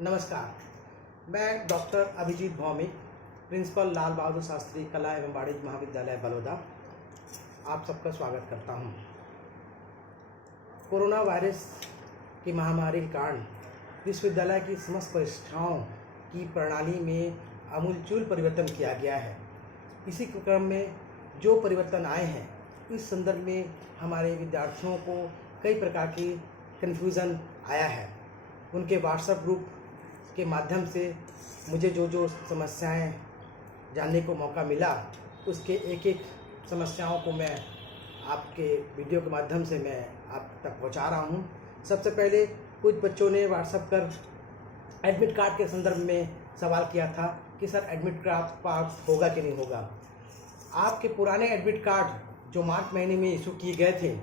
नमस्कार। मैं doctor Abhijit Bhowmik, principal Lal Bahadur Shastri कला एवं वाणिज्य महाविद्यालय बलौदा, आप सबका स्वागत करता हूं। कोरोना वायरस की महामारी के कारण विश्वविद्यालय की समस्त परीक्षाओं की प्रणाली में आमूलचूल परिवर्तन किया गया है। इसी क्रम में जो परिवर्तन आए हैं, इस संदर्भ में हमारे विद्यार्थियों को कई प्रकार की कन्फ्यूज़न आया है। उनके व्हाट्सएप ग्रुप के माध्यम से मुझे जो समस्याएं जानने को मौका मिला, उसके एक एक समस्याओं को मैं आपके वीडियो के माध्यम से मैं आप तक पहुंचा रहा हूं। सबसे पहले कुछ बच्चों ने व्हाट्सएप कर एडमिट कार्ड के संदर्भ में सवाल किया था कि सर एडमिट कार्ड पास होगा कि नहीं होगा। आपके पुराने एडमिट कार्ड जो मार्च महीने में इशू किए गए थे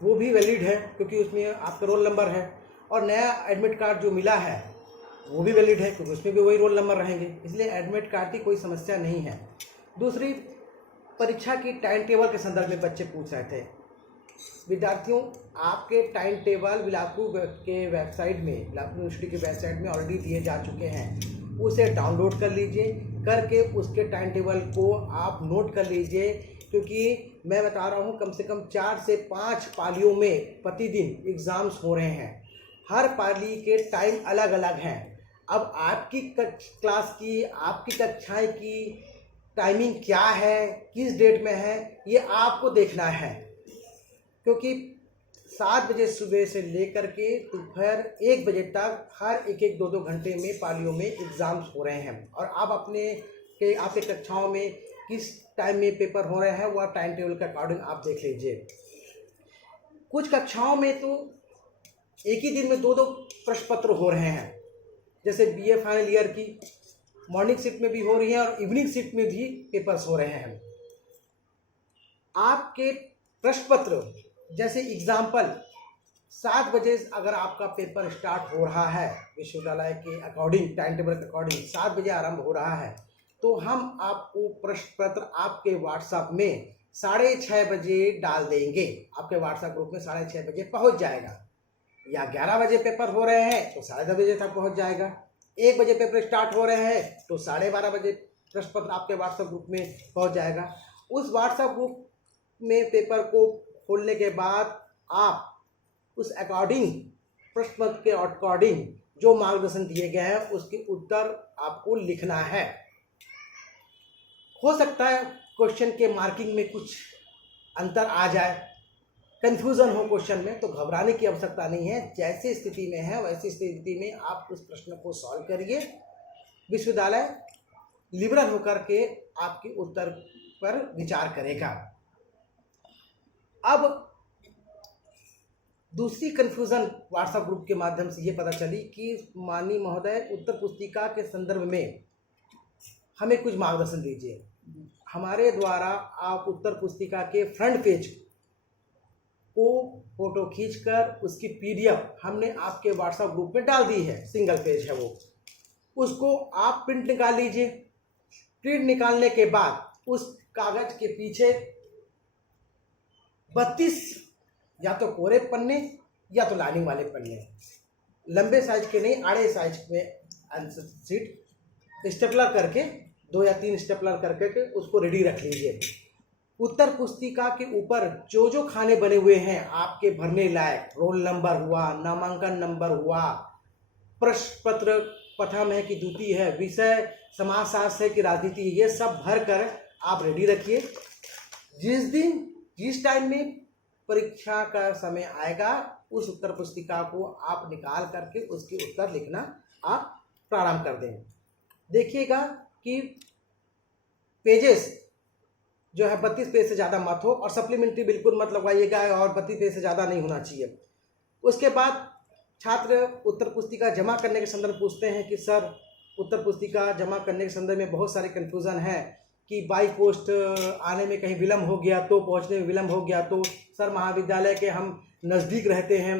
वो भी वैलिड है, क्योंकि उसमें आपका रोल नंबर है, और नया एडमिट कार्ड जो मिला है वो भी वैलिड है, क्योंकि उसमें भी वही रोल नंबर रहेंगे। इसलिए एडमिट कार्ड की कोई समस्या नहीं है। दूसरी, परीक्षा की टाइम टेबल के संदर्भ में बच्चे पूछ रहे थे। विद्यार्थियों, आपके टाइम टेबल बिलासपुर के वेबसाइट में, बिलासपुर यूनिवर्सिटी के वेबसाइट में ऑलरेडी दिए जा चुके हैं। उसे डाउनलोड कर लीजिए, करके उसके टाइम टेबल को आप नोट कर लीजिए, क्योंकि मैं बता रहा हूँ कम से कम 4 से 5 पालियों में प्रतिदिन एग्ज़ाम्स हो रहे हैं। हर पाली के टाइम अलग अलग हैं। अब आपकी क्लास की, आपकी कक्षाएं की टाइमिंग क्या है, किस डेट में है, ये आपको देखना है, क्योंकि 7 बजे सुबह से लेकर के दोपहर 1 बजे तक हर एक 2-2 घंटे में पालियों में एग्ज़ाम्स हो रहे हैं। और आप आपके कक्षाओं में किस टाइम में पेपर हो रहे हैं, वह टाइम टेबल के अकॉर्डिंग आप देख लीजिए। कुछ कक्षाओं में तो एक ही दिन में 2-2 प्रश्न पत्र हो रहे हैं, जैसे बीए फाइनल ईयर की मॉर्निंग शिफ्ट में भी हो रही है और इवनिंग शिफ्ट में भी पेपर्स हो रहे हैं। आपके प्रश्न पत्र, जैसे एग्जाम्पल 7 बजे अगर आपका पेपर स्टार्ट हो रहा है, विश्वविद्यालय के अकॉर्डिंग, टाइम टेबल के अकॉर्डिंग 7 बजे आरंभ हो रहा है, तो हम आपको प्रश्न पत्र आपके व्हाट्सएप में 6:30 बजे डाल देंगे। आपके व्हाट्सएप ग्रुप में 6:30 बजे पहुंच जाएगा। या 11 बजे पेपर हो रहे हैं तो 10:30 बजे तक पहुंच जाएगा। 1 बजे पेपर स्टार्ट हो रहे हैं तो 12:30 बजे प्रश्न पत्र आपके व्हाट्सएप ग्रुप में पहुंच जाएगा। उस व्हाट्सएप ग्रुप में पेपर को खोलने के बाद आप उस अकॉर्डिंग, प्रश्न पत्र के अकॉर्डिंग जो मार्गदर्शन दिए गए हैं उसके उत्तर आपको लिखना है। हो सकता है क्वेश्चन के मार्किंग में कुछ अंतर आ जाए, कन्फ्यूज़न हो क्वेश्चन में, तो घबराने की आवश्यकता नहीं है। जैसी स्थिति में है वैसी स्थिति में आप उस प्रश्न को सॉल्व करिए। विश्वविद्यालय लिबरल होकर के आपके उत्तर पर विचार करेगा। अब दूसरी कन्फ्यूज़न व्हाट्सएप ग्रुप के माध्यम से ये पता चली कि माननीय महोदय, उत्तर पुस्तिका के संदर्भ में हमें कुछ मार्गदर्शन दीजिए। हमारे द्वारा आप उत्तर पुस्तिका के फ्रंट पेज को फोटो खींचकर उसकी पीडीएफ हमने आपके व्हाट्सएप ग्रुप में डाल दी है, सिंगल पेज है वो। उसको आप प्रिंट निकाल लीजिए। प्रिंट निकालने के बाद उस कागज के पीछे 32 या तो कोरे पन्ने या तो लाइनिंग वाले पन्ने, लंबे साइज के नहीं, आड़े साइज में सीट स्टेपलर करके 2 या 3 स्टेपलर करके उसको रेडी रख लीजिए। उत्तर पुस्तिका के ऊपर जो खाने बने हुए हैं आपके भरने लायक, रोल नंबर हुआ, नामांकन नंबर हुआ, प्रश्न पत्र प्रथम है कि द्वितीय है, विषय समाजशास्त्र है कि राजनीति, ये सब भर कर आप रेडी रखिए। जिस टाइम में परीक्षा का समय आएगा, उस उत्तर पुस्तिका को आप निकाल करके उसके उत्तर लिखना आप प्रारंभ कर दें। देखिएगा कि पेजेस जो है 32 पेज से ज़्यादा मत हो, और सप्लीमेंट्री बिल्कुल मत लगवाइएगा, और 32 पेज से ज़्यादा नहीं होना चाहिए। उसके बाद छात्र उत्तर पुस्तिका जमा करने के संदर्भ पूछते हैं कि सर, उत्तर पुस्तिका जमा करने के संदर्भ में बहुत सारे कन्फ्यूज़न है कि बाई पोस्ट आने में कहीं विलम्ब हो गया तो, पहुंचने में विलम्ब हो गया तो, सर महाविद्यालय के हम नज़दीक रहते हैं,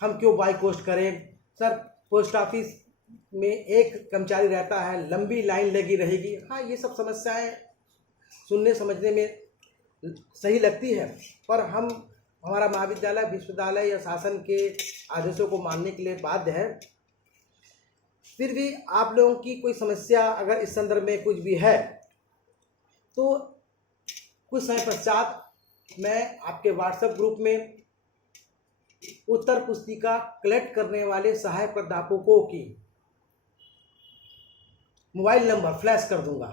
हम क्यों बाई पोस्ट करें, सर पोस्ट ऑफिस में एक कर्मचारी रहता है, लंबी लाइन लगी रहेगी। हाँ, ये सब समस्याएं सुनने समझने में सही लगती है, पर हमारा महाविद्यालय, विश्वविद्यालय या शासन के आदेशों को मानने के लिए बाध्य है। फिर भी आप लोगों की कोई समस्या अगर इस संदर्भ में कुछ भी है तो कुछ समय पश्चात मैं आपके व्हाट्सएप ग्रुप में उत्तर पुस्तिका कलेक्ट करने वाले सहायक प्राध्यापकों की मोबाइल नंबर फ्लैश कर दूंगा।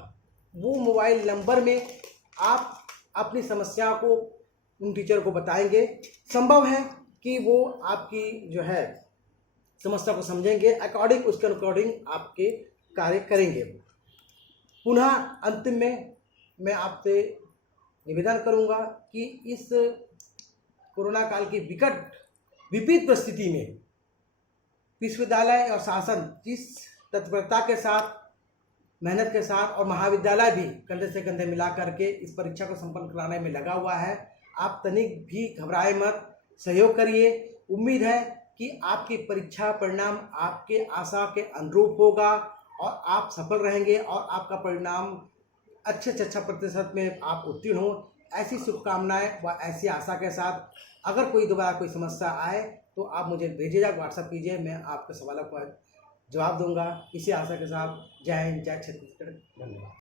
वो मोबाइल नंबर में आप अपनी समस्या को उन टीचर को बताएंगे। संभव है कि वो आपकी जो है समस्या को समझेंगे, उसके अकॉर्डिंग आपके कार्य करेंगे। पुनः अंतिम में मैं आपसे निवेदन करूंगा कि इस कोरोना काल की विपरीत परिस्थिति में विश्वविद्यालय और शासन जिस तत्परता के साथ, मेहनत के साथ और महाविद्यालय भी कंधे से कंधे मिला करके इस परीक्षा को संपन्न कराने में लगा हुआ है, आप तनिक भी घबराए मत, सहयोग करिए। उम्मीद है कि आपकी परीक्षा परिणाम आपके आशा के अनुरूप होगा और आप सफल रहेंगे और आपका परिणाम अच्छे से अच्छा प्रतिशत में आप उत्तीर्ण हो। ऐसी शुभकामनाएं व ऐसी आशा के साथ अगर कोई दोबारा कोई समस्या आए तो आप मुझे भेजिएगा, व्हाट्सएप कीजिए, मैं आपके सवालों का जवाब दूंगा। इसी आशा के साथ जय हिंद, जय छत्तीसगढ़, धन्यवाद।